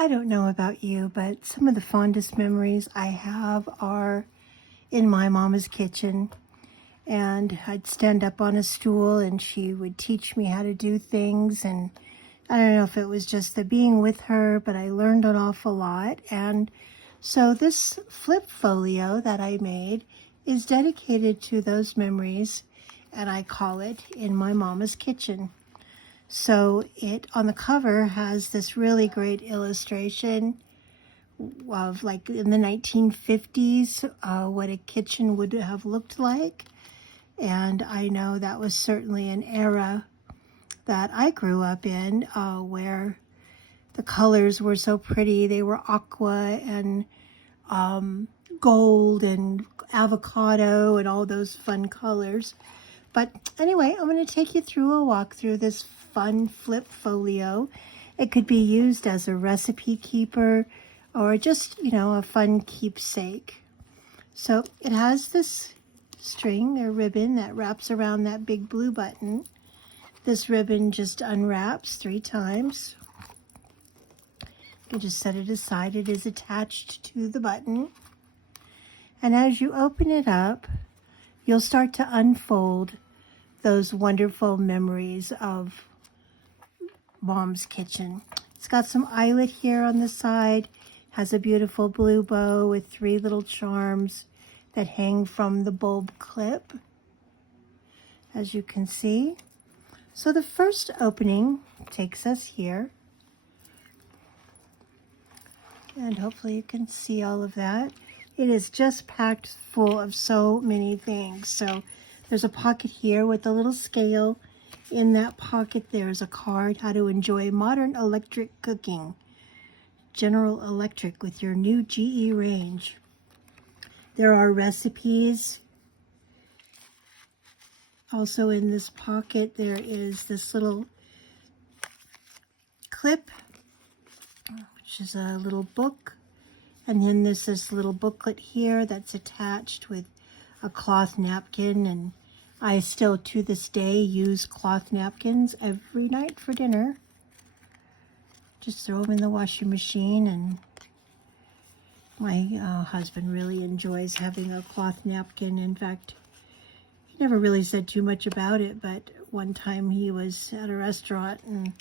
I don't know about you, but some of the fondest memories I have are in my mama's kitchen. And I'd stand up on a stool and she would teach me how to do things. And I don't know if it was just the being with her, but I learned an awful lot. And so this flip folio that I made is dedicated to those memories, and I call it In My Mama's Kitchen. So it on the cover has this really great illustration of, like, in the 1950s, what a kitchen would have looked like. And I know that was certainly an era that I grew up in, where the colors were so pretty. They were aqua and gold and avocado and all those fun colors. But anyway, I'm going to take you through a walk through this fun flip folio. It could be used as a recipe keeper or just, a fun keepsake. So it has this string or ribbon that wraps around that big blue button. This ribbon just unwraps 3 times. You can just set it aside. It is attached to the button. And as you open it up, you'll start to unfold those wonderful memories of Mom's kitchen. It's got some eyelet here on the side, has a beautiful blue bow with 3 little charms that hang from the bulb clip, as you can see. So the first opening takes us here, and hopefully you can see all of that. It is just packed full of so many things. So there's a pocket here with a little scale. In that pocket there's a card, How to Enjoy Modern Electric Cooking, General Electric with your new GE range. There are recipes. Also in this pocket there is this little clip, which is a little book. And then there's this little booklet here that's attached with a cloth napkin. And I still, to this day, use cloth napkins every night for dinner. Just throw them in the washing machine. And my husband really enjoys having a cloth napkin. In fact, he never really said too much about it, but one time he was at a restaurant, and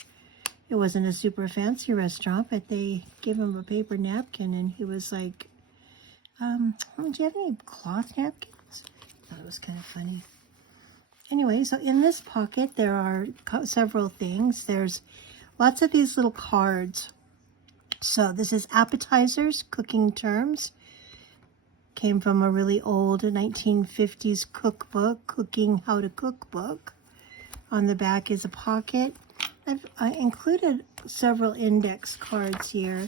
it wasn't a super fancy restaurant, but they gave him a paper napkin, and he was like, do you have any cloth napkins? I thought it was kind of funny. Anyway, so in this pocket, there are several things. There's lots of these little cards. So this is appetizers, cooking terms. Came from a really old 1950s cookbook, Cooking How to Cook book. On the back is a pocket. I included several index cards here,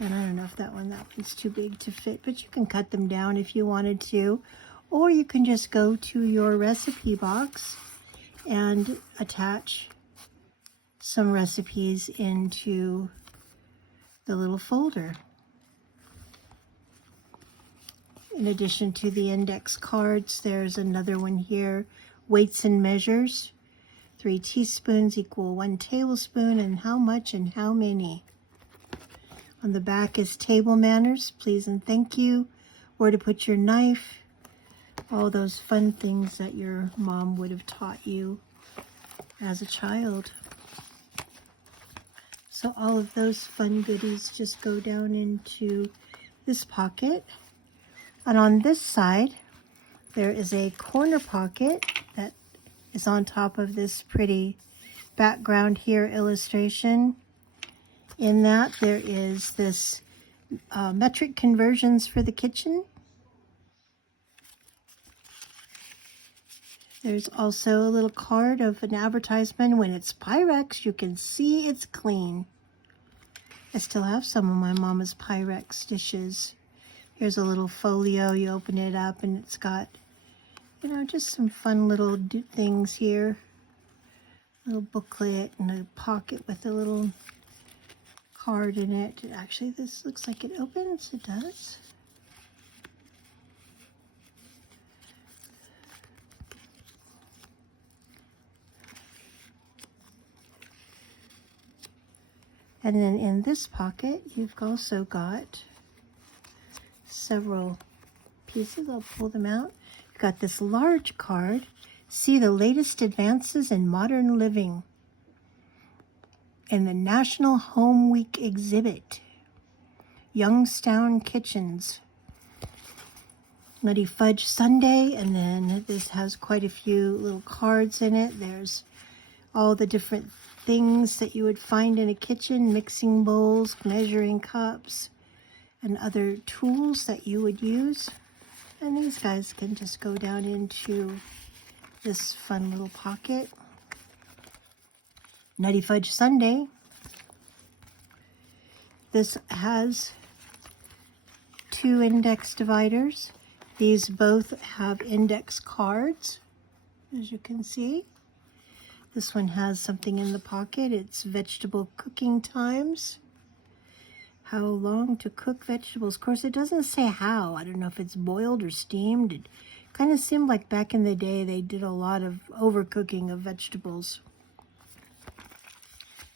and I don't know if that one's too big to fit, but you can cut them down if you wanted to, or you can just go to your recipe box and attach some recipes into the little folder. In addition to the index cards, there's another one here, weights and measures. 3 teaspoons equal 1 tablespoon, and how much and how many. On the back is table manners, please and thank you, where to put your knife, all those fun things that your mom would have taught you as a child. So all of those fun goodies just go down into this pocket. And on this side, there is a corner pocket that is on top of this pretty background here illustration. In that there is this metric conversions for the kitchen. There's also a little card of an advertisement. When it's Pyrex, you can see it's clean. I still have some of my mama's Pyrex dishes. Here's a little folio. You open it up and it's got, just some fun little things here. A little booklet and a pocket with a little card in it. Actually, this looks like it opens. It does. And then in this pocket, you've also got several pieces. I'll pull them out. You've got this large card. See the latest advances in modern living in the National Home Week exhibit. Youngstown Kitchens. Nutty Fudge Sundae, and then this has quite a few little cards in it. There's all the different things that you would find in a kitchen, mixing bowls, measuring cups, and other tools that you would use. And these guys can just go down into this fun little pocket. Nutty Fudge Sundae. This has 2 index dividers. These both have index cards, as you can see. This one has something in the pocket. It's vegetable cooking times. How long to cook vegetables. Of course, it doesn't say how. I don't know if it's boiled or steamed. It kind of seemed like back in the day they did a lot of overcooking of vegetables.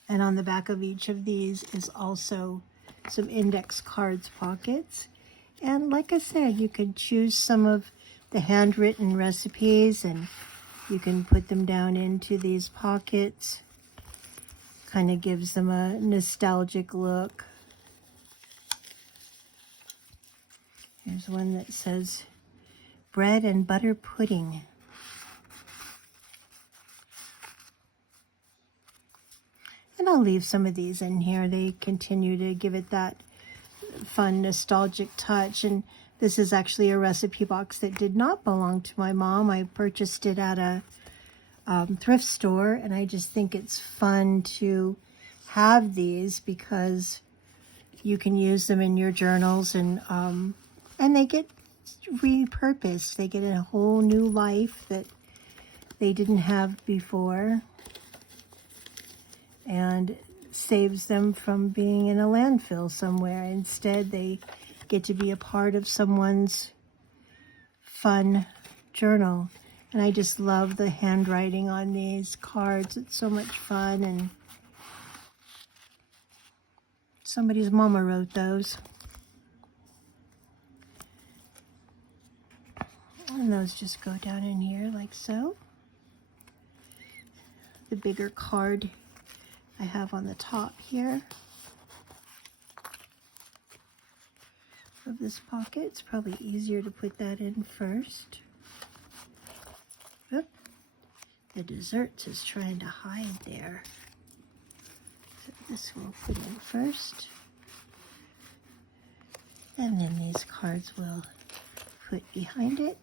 And on the back of each of these is also some index cards pockets. And like I said, you can choose some of the handwritten recipes and you can put them down into these pockets. Kind of gives them a nostalgic look. Here's one that says bread and butter pudding. And I'll leave some of these in here. They continue to give it that fun nostalgic touch. And this is actually a recipe box that did not belong to my mom. I purchased it at a thrift store, and I just think it's fun to have these because you can use them in your journals, and they get repurposed. They get a whole new life that they didn't have before, and saves them from being in a landfill somewhere. Instead, they get to be a part of someone's fun journal. And I just love the handwriting on these cards. It's so much fun, and somebody's mama wrote those. And those just go down in here like so. The bigger card I have on the top here of this pocket. It's probably easier to put that in first. Oop. The desserts is trying to hide there. So this we'll put in first. And then these cards we'll put behind it.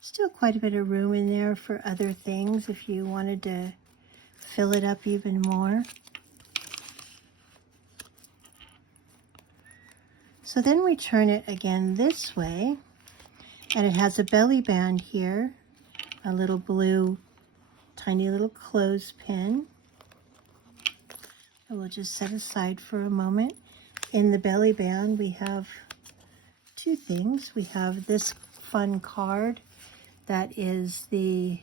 Still quite a bit of room in there for other things if you wanted to fill it up even more. So then we turn it again this way, and it has a belly band here, a little blue, tiny little clothespin that we'll just set aside for a moment. In the belly band, we have 2 things. We have this fun card that is the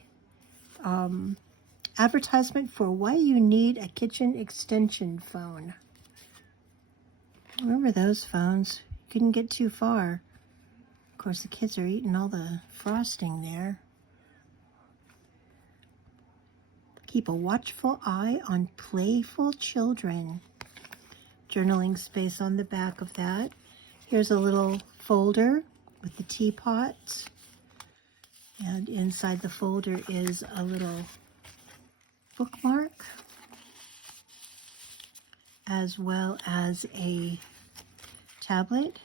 advertisement for why you need a kitchen extension phone. Remember those phones? You couldn't get too far. Of course, the kids are eating all the frosting there. Keep a watchful eye on playful children. Journaling space on the back of that. Here's a little folder with the teapot. And inside the folder is a little bookmark, as well as a tablet.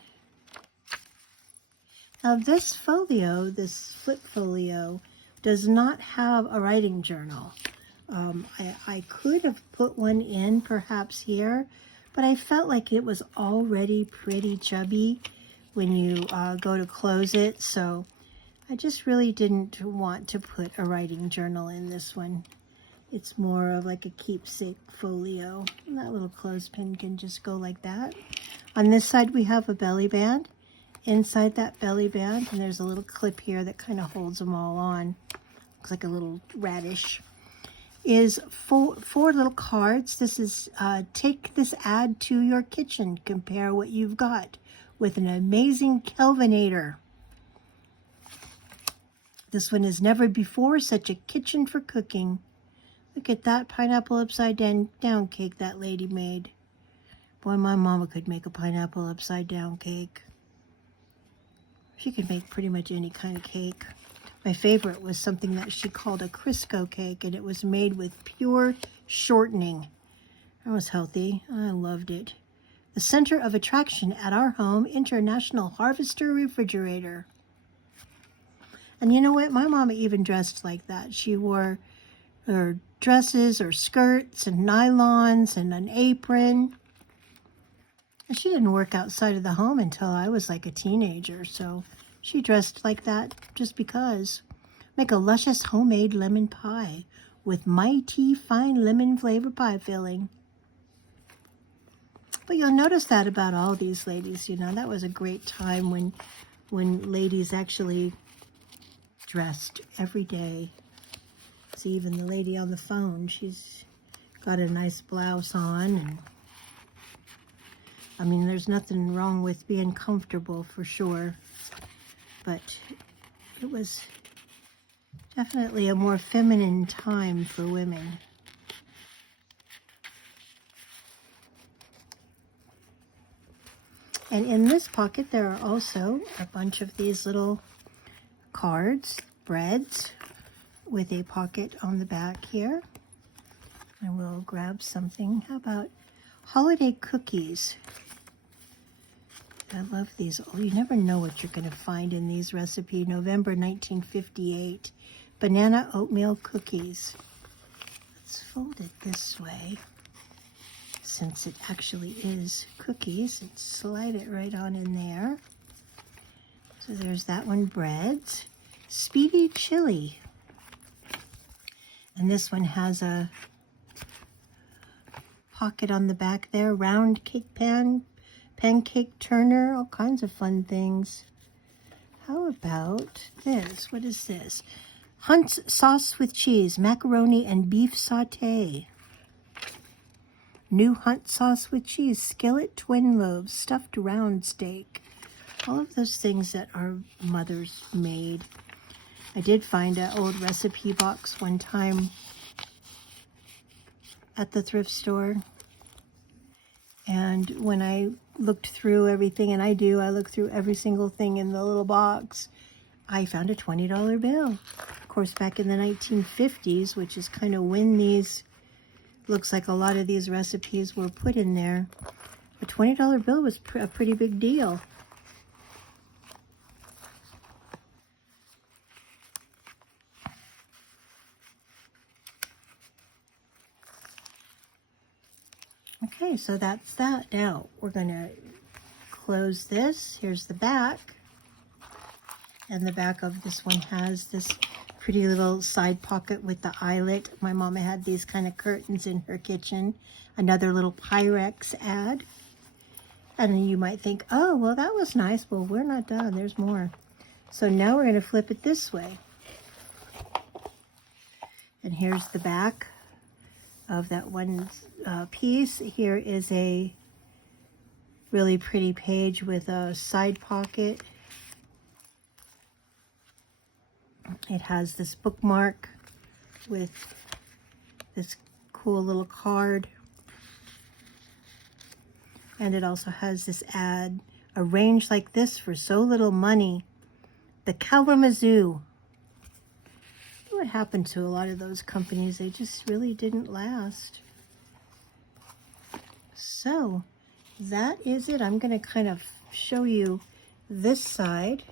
Now this folio, this flip folio, does not have a writing journal. I could have put one in perhaps here, but I felt like it was already pretty chubby when you go to close it, so I just really didn't want to put a writing journal in this one. It's more of like a keepsake folio. And that little clothespin can just go like that. On this side we have a belly band. Inside that belly band, and there's a little clip here that kind of holds them all on. Looks like a little radish. is four little cards. This is take this ad to your kitchen. Compare what you've got with an amazing Kelvinator. This one is never before such a kitchen for cooking. Look at that pineapple upside down cake that lady made. Boy, my mama could make a pineapple upside down cake. She could make pretty much any kind of cake. My favorite was something that she called a Crisco cake, and it was made with pure shortening. That was healthy. I loved it. The center of attraction at our home, International Harvester Refrigerator. And you know what? My mama even dressed like that. She wore her dresses or skirts and nylons and an apron. And she didn't work outside of the home until I was like a teenager, so she dressed like that just because. Make a luscious homemade lemon pie with mighty fine lemon flavor pie filling. But you'll notice that about all these ladies, you know, that was a great time when ladies actually dressed every day. See, even the lady on the phone, she's got a nice blouse on. And I mean, there's nothing wrong with being comfortable for sure, but it was definitely a more feminine time for women. And in this pocket, there are also a bunch of these little cards, breads, with a pocket on the back here. I will grab something. How about holiday cookies? I love these. Oh, you never know what you're going to find in these recipes. November 1958. Banana oatmeal cookies. Let's fold it this way, since it actually is cookies, and slide it right on in there. So there's that one, breads. Speedy chili. And this one has a pocket on the back there, round cake pan, pancake turner, all kinds of fun things. How about this? What is this? Hunt's sauce with cheese, macaroni and beef saute. New Hunt sauce with cheese, skillet twin loaves, stuffed round steak. All of those things that our mothers made. I did find an old recipe box one time at the thrift store. And when I looked through everything, and I look through every single thing in the little box, I found a $20 bill. Of course, back in the 1950s, which is kind of when these, looks like a lot of these recipes were put in there, a $20 bill was a pretty big deal. Okay, so that's that. Now, we're going to close this. Here's the back. And the back of this one has this pretty little side pocket with the eyelet. My mama had these kind of curtains in her kitchen. Another little Pyrex ad. And you might think, oh, well, that was nice. Well, we're not done. There's more. So now we're going to flip it this way. And here's the back of that one piece. Here is a really pretty page with a side pocket. It has this bookmark with this cool little card. And it also has this ad, arranged like this for so little money. The Kalamazoo. What happened to a lot of those companies? They just really didn't last. So that is it. I'm going to kind of show you this side.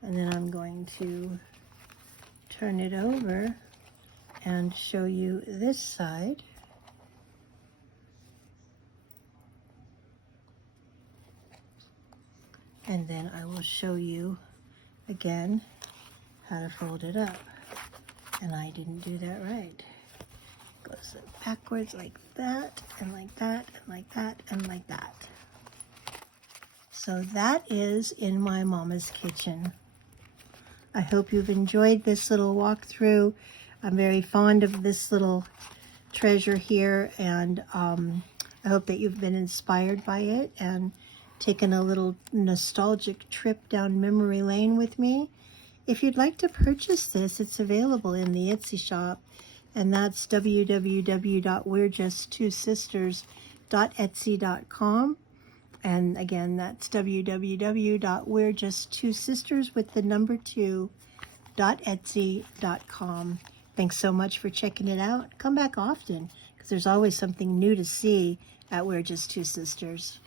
And then I'm going to turn it over and show you this side. And then I will show you again how to fold it up. And I didn't do that right. It goes backwards like that, and like that, and like that, and like that. So that is in my mama's kitchen. I hope you've enjoyed this little walkthrough. I'm very fond of this little treasure here, and I hope that you've been inspired by it and taken a little nostalgic trip down memory lane with me. If you'd like to purchase this, it's available in the Etsy shop, and that's www.we'rejusttwosisters.etsy.com. And again, that's www.we'rejusttwosisters with the number 2.etsy.com. Thanks so much for checking it out. Come back often, because there's always something new to see at We're Just Two Sisters.